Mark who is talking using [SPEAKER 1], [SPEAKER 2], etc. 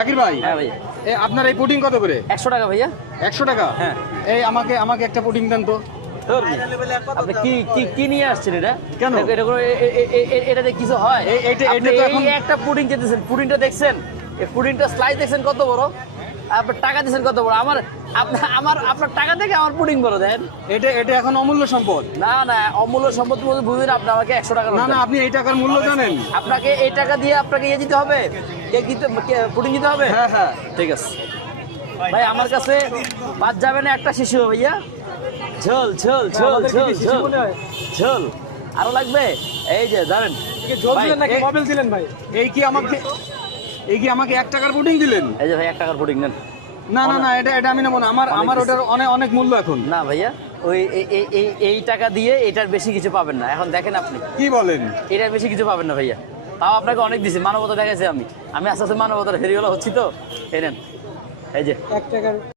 [SPEAKER 1] জাকির ভাই
[SPEAKER 2] হ্যাঁ
[SPEAKER 1] আপনার এই পুডিং কত করে?
[SPEAKER 2] একশো টাকা ভাইয়া।
[SPEAKER 1] একশো টাকা?
[SPEAKER 2] হ্যাঁ।
[SPEAKER 1] এই আমাকে আমাকে একটা পুডিং দেন তো।
[SPEAKER 2] আপনি কি কি কি নিয়ে আসছেন এটা?
[SPEAKER 1] কেন?
[SPEAKER 2] এটা- করে- এটাতে কিছু হয়?
[SPEAKER 1] এই-
[SPEAKER 2] একটা পুডিং খেতেছেন পুডিংটা দেখছেন? এই পুডিংটা স্লাইস দেখছেন কত বড়? টাকা দিচ্ছেন কত বড়? আমার আপনার আমার আপনার টাকা থেকে আমার পুডিং বড় দেন।
[SPEAKER 1] এটা এটা এখন অমূল্য সম্পদ।
[SPEAKER 2] না না অমূল্য সম্পত্তি বলতে বুঝবেন আপনি আমাকে একশো টাকা
[SPEAKER 1] না না আপনি এই টাকার মূল্য জানেন।
[SPEAKER 2] আপনাকে এই টাকা দিয়ে আপনাকে ইয়ে দিতে হবে? কেক দিতে পুডিং দিতে হবে?
[SPEAKER 1] হ্যাঁ হ্যাঁ।
[SPEAKER 2] ঠিক আছে। ভাই আমার কাছে বাদ যাবে না একটা শিশু ভাইয়া। ঝোল ঝোল ঝোল ঝোল ঝোল। ঝোল। আরও লাগবে? এই যে যাবেন ভাই, এই-
[SPEAKER 1] মোবাইল দিলেন ভাই। এই কি আমাকে এই কি আমাকে এক টাকার পুডিং দিলেন?
[SPEAKER 2] এই যে ভাই এক টাকার পুডিং নেন।
[SPEAKER 1] না না না এটা এটা আমি নেব না। আমার আমার ওটার অনেক অনেক মূল্য এখন।
[SPEAKER 2] না ভাইয়া ওই এই- এই- টাকা দিয়ে এটার বেশি কিছু পাবেন না। এখন দেখেন আপনি।
[SPEAKER 1] কি বলেন?
[SPEAKER 2] এটার বেশি কিছু পাবেন না ভাইয়া। তাও আপনাকে অনেক দিছি মানবতা দেখাইছি আমি। আমি আস্তে আস্তে মানবতার ফেরিওয়ালা হচ্ছি তো। এই নেন। এই যে।
[SPEAKER 3] এক টাকার